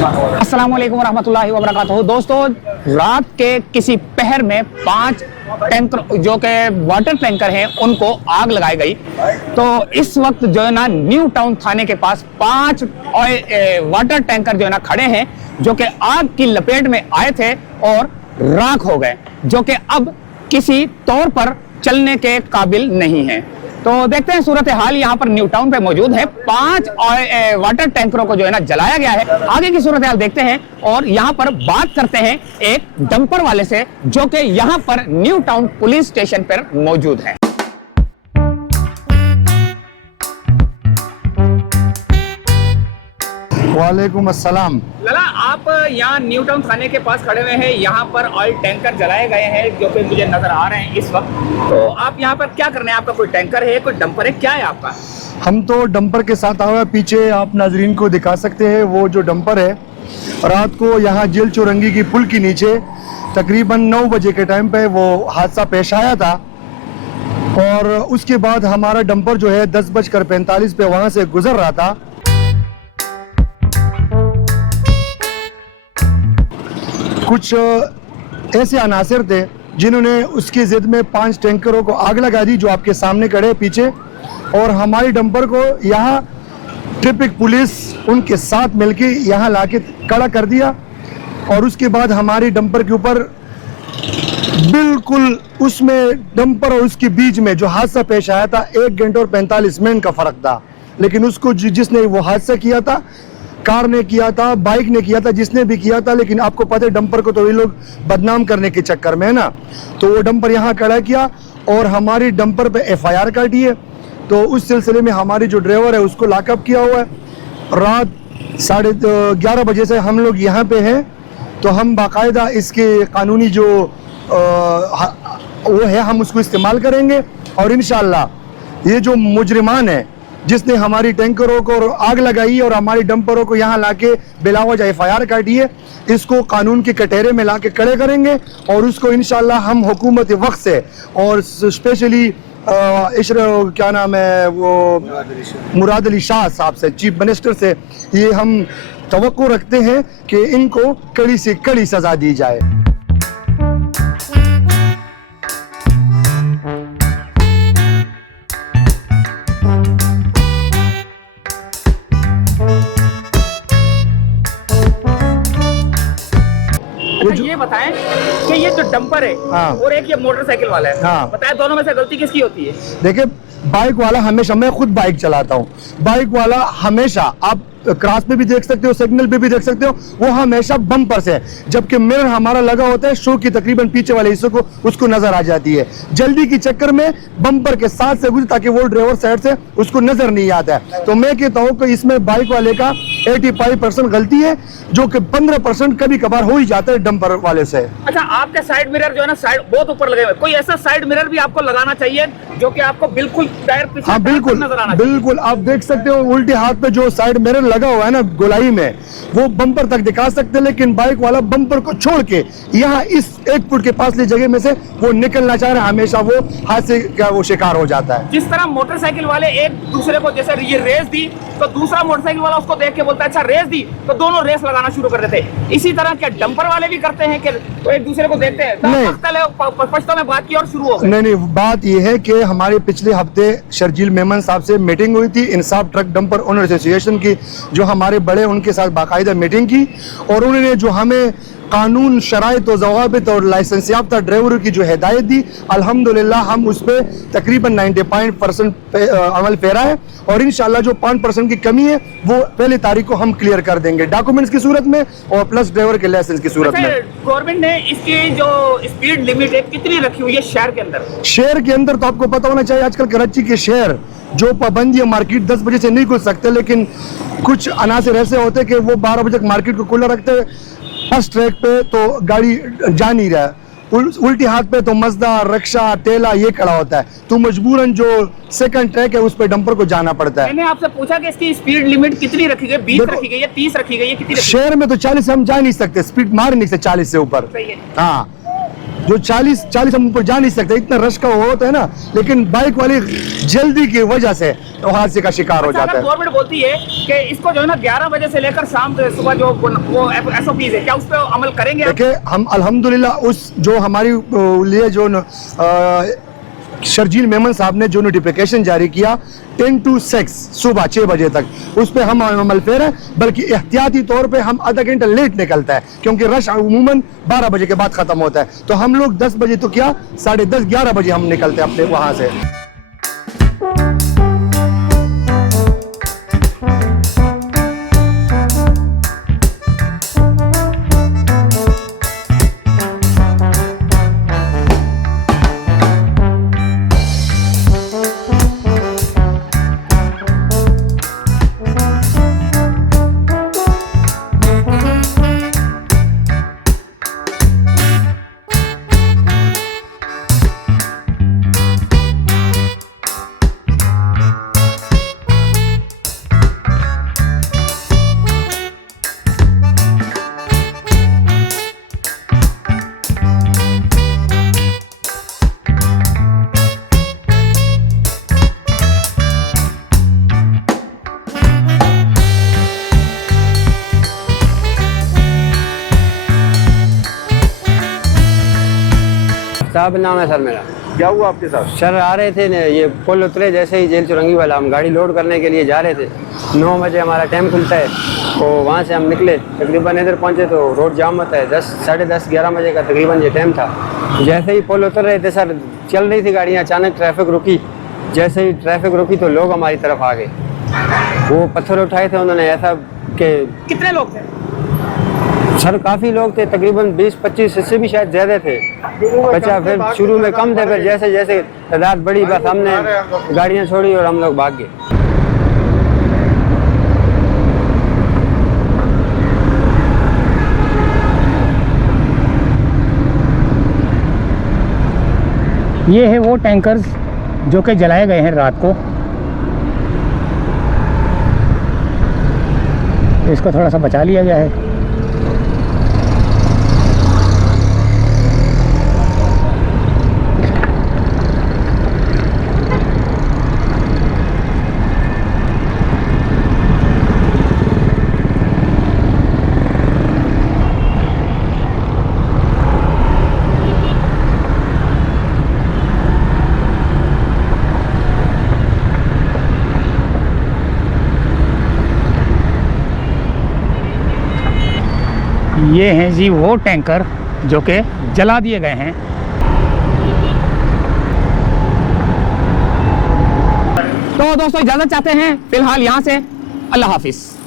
अस्सलाम वालेकुम रहमतुल्लाहि व बरकातहू। दोस्तों, रात के किसी पहर में 5 टैंकर जो कि वाटर टैंकर हैं उनको आग लगाई गई। तो इस वक्त जो है ना न्यू टाउन थाने के पास 5 वाटर टैंकर जो है ना खड़े हैं जो कि आग की लपेट में आए थे और राख हो गए, जो कि अब किसी तौर पर चलने के काबिल नहीं है। तो देखते हैं सूरत हाल यहाँ पर न्यू टाउन पे मौजूद है। 5 वाटर टैंकरों को जो है ना जलाया गया है। आगे की सूरत हाल देखते हैं और यहाँ पर बात करते हैं एक डंपर वाले से जो कि यहाँ पर न्यू टाउन पुलिस स्टेशन पर मौजूद है। वालेकुम अस्सलाम। लला, आप यहाँ न्यू टाउन थाने के पास खड़े हुए हैं। यहाँ पर ऑयल टैंकर जलाए गए हैं जो कि मुझे नजर आ रहे हैं इस वक्त। तो आप यहाँ पर क्या कर रहे हैं? आपका कोई टैंकर है, कोई डंपर है, क्या है आपका? हम तो डंपर के साथ आए हैं। पीछे आप नाजरीन को दिखा सकते हैं वो जो डंपर है। रात को यहाँ जेल चौरंगी की पुल के नीचे तकरीबन 9 बजे के टाइम पे वो हादसा पेश आया था और उसके बाद हमारा डंपर जो है 10:45 पे वहाँ से गुजर रहा था। कुछ ऐसे अनासिर थे जिन्होंने उसकी जिद में 5 टैंकरों को आग लगा दी जो आपके सामने खड़े पीछे, और हमारी डंपर को यहाँ ट्रैफिक पुलिस उनके साथ मिलके यहाँ लाके खड़ा कर दिया। और उसके बाद हमारी डंपर के ऊपर बिल्कुल उसमें डंपर और उसके बीच में जो हादसा पेश आया था 1 घंटे और 45 मिनट का फर्क था। लेकिन उसको जिसने वो हादसा किया था, कार ने किया था, बाइक ने किया था, जिसने भी किया था, लेकिन आपको पता है डंपर को तो ये लोग बदनाम करने के चक्कर में है ना, तो वो डंपर यहाँ खड़ा किया और हमारी डंपर पे FIR काटी है। तो उस सिलसिले में हमारी जो ड्राइवर है उसको लॉकअप किया हुआ है। रात 11:30 बजे से हम लोग यहाँ पे हैं। तो हम बाकायदा इसके कानूनी जो वो है हम उसको इस्तेमाल करेंगे और इंशाअल्लाह ये जो मुजरिमान है जिसने हमारी टैंकरों को आग लगाई और हमारी डंपरों को यहाँ लाके बिलावजह FIR काटी है, इसको कानून के कटहरे में लाके खड़े करेंगे और उसको इंशाल्लाह हम हुकूमत वक्त से और स्पेशली क्या नाम है वो मुराद अली शाह साहब से, चीफ मिनिस्टर से, ये हम तवक्को रखते हैं कि इनको कड़ी से कड़ी सजा दी जाए। ये बताएं कि ये जो डंपर है और एक ये मोटरसाइकिल वाला है, बताएं दोनों में से गलती किसकी होती है? देखिए, बाइक वाला हमेशा, मैं खुद बाइक चलाता हूँ, बाइक वाला हमेशा, आप क्रॉस पे भी देख सकते हो, सिग्नल पे भी देख सकते हो, वो हमेशा बम्पर से, जबकि मिरर हमारा लगा होता है शो की तकरीबन पीछे वाले हिस्से को, उसको नजर आ जाती है। जल्दी की चक्कर में बम्पर के साथ से गुजरे ताकि वो ड्राइवर साइड से उसको नजर नहीं आता है। तो मैं कहता हूँ कि इसमें बाइक वाले का 85% गलती है, जो कि 15% कभी कभार हो ही जाता है डंपर वाले से। अच्छा, आपके साइड मिरर जो है ना साइड बहुत ऊपर लगे हुए, कोई ऐसा साइड मिरर भी आपको लगाना चाहिए जो कि आपको बिल्कुल टायर पीछे बिल्कुल नजर आना चाहिए। बिल्कुल, आप देख सकते हो उल्टे हाथ पे जो साइड मिरर लगा हुआ है ना गोलाई में, वो बम्पर तक दिखा सकते हैं, लेकिन बाइक वाला बम्पर को छोड़ के यहाँ इस 1 फुट के फासले जगह में से वो निकलना चाह रहा है, हमेशा वो हादसे का वो शिकार हो जाता है। जिस तरह मोटरसाइकिल वाले एक दूसरे को जैसे ये रेस दी तो दूसरा मोटरसाइकिल वाला उसको देख के बोलता है अच्छा रेस दी, तो दोनों रेस लगाना शुरू कर देते हैं। इसी तरह क्या डंपर वाले भी करते हैं कि तो एक दूसरे को देखते हैं? पश्तो में बात की और शुरू हो गई। नहीं, बात ये है कि हमारे पिछले हफ्ते शर्जील मेमन साहब से मीटिंग हुई थी, इंसाफ ट्रक डंपर ओनर एसोसिएशन की, जो हमारे बड़े उनके साथ बाकायदा मीटिंग की, और उन्होंने जो हमें कानून, शराइत और ज़वाबित और लाइसेंस याफ्ता ड्राइवरों की जो हिदायत दी, अल्हम्दुलिल्लाह हम उस पर तकरीबन 95% अमल पैरा है और इंशाल्लाह जो 5% की कमी है वो पहली तारीख को हम क्लियर कर देंगे, डॉक्यूमेंट्स की सूरत में और प्लस ड्राइवर के लाइसेंस की सूरत में। गवर्नमेंट ने इसकी जो स्पीड लिमिट है कितनी रखी हुई है शहर के अंदर? शहर के अंदर तो आपको पता होना चाहिए, आजकल कराची के शहर जो पाबंदी है, मार्केट 10 बजे से नहीं खुल सकते, लेकिन कुछ अनासर ऐसे होते कि वो 12 बजे तक मार्केट को खुला रखते हैं। फर्स्ट ट्रैक पे तो गाड़ी जा नहीं रहा है, उल्टी हाथ पे तो मजदा, रिक्शा, टेला ये खड़ा होता है, तो मजबूरन जो सेकंड ट्रैक है उस पे डंपर को जाना पड़ता है। मैंने आपसे पूछा कि इसकी स्पीड लिमिट कितनी रखी गई? 20 रखी गई है, 30 रखी गई है, कितनी? शहर में तो 40 से हम जा नहीं सकते, स्पीड मार नहीं सकते 40 से ऊपर। हाँ, जो 40 हम ऊपर जा नहीं सकते, इतना रश का वो होता है ना, लेकिन बाइक वाले जल्दी की वजह से तो हादसे का शिकार हो जाता है। गवर्नमेंट बोलती है कि इसको जो है ना 11 बजे से लेकर शाम सुबह जो वो SOPs है, क्या उस पर अमल करेंगे आप? देखिए, हम अल्हम्दुलिल्लाह उस जो हमारी लिए जो शर्जील मेमन साहब ने जो नोटिफिकेशन जारी किया 10 to 6 सुबह 6 बजे तक, उस पर हम अमल फेर है, बल्कि एहतियाती तौर पे हम आधा घंटा लेट निकलता है, क्योंकि रश अमूमन 12 बजे के बाद ख़त्म होता है। तो हम लोग 10 बजे तो क्या 10:30 11 बजे हम निकलते हैं अपने वहाँ से। साहब नाम है सर मेरा। क्या हुआ आपके साथ? सर आ रहे थे न, ये पुल उतरे जैसे ही जेल चुरंगी वाला, हम गाड़ी लोड करने के लिए जा रहे थे। 9 बजे हमारा टाइम खुलता है, तो वहाँ से हम निकले, तकरीबन इधर पहुँचे तो रोड जाम होता है। 10 साढ़े 10 11 बजे का तकरीबन ये टाइम था। जैसे ही पुल उतर रहे थे सर, चल रही थी गाड़ियाँ, अचानक ट्रैफिक रुकी। जैसे ही ट्रैफिक रुकी तो लोग हमारी तरफ आ गए, वो पत्थर उठाए थे उन्होंने, ऐसा कि कितने लोग थे? सर काफ़ी लोग थे, तकरीबन 20-25, इससे भी शायद ज़्यादा थे। अच्छा, फिर शुरू में कम थे, फिर जैसे जैसे तादाद बढ़ी, बस हमने गाड़ियाँ छोड़ी और हम लोग भाग गए। ये है वो टैंकर्स जो कि जलाए गए हैं रात को। इसको थोड़ा सा बचा लिया गया है। ये हैं जी वो टैंकर जो कि जला दिए गए हैं। तो दोस्तों इजाज़त चाहते हैं फिलहाल यहाँ से। अल्लाह हाफिज़।